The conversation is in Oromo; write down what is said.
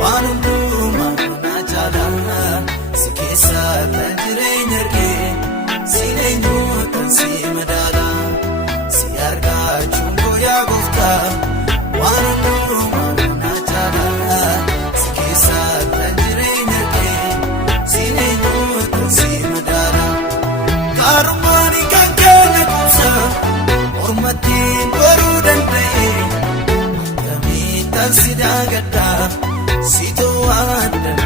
waan hundumaa na jaalala si keessa kan jireenya kee si eenyuutan si madaala si argachuun guyyaa gooftaa waan hundumaa na jaalala si keessa kan jireenya kee si eenyuutan si madaala karumaani kan kenna kuusa ormatiin baruu danda'e akkamiitan si dagaddaa si to'adda.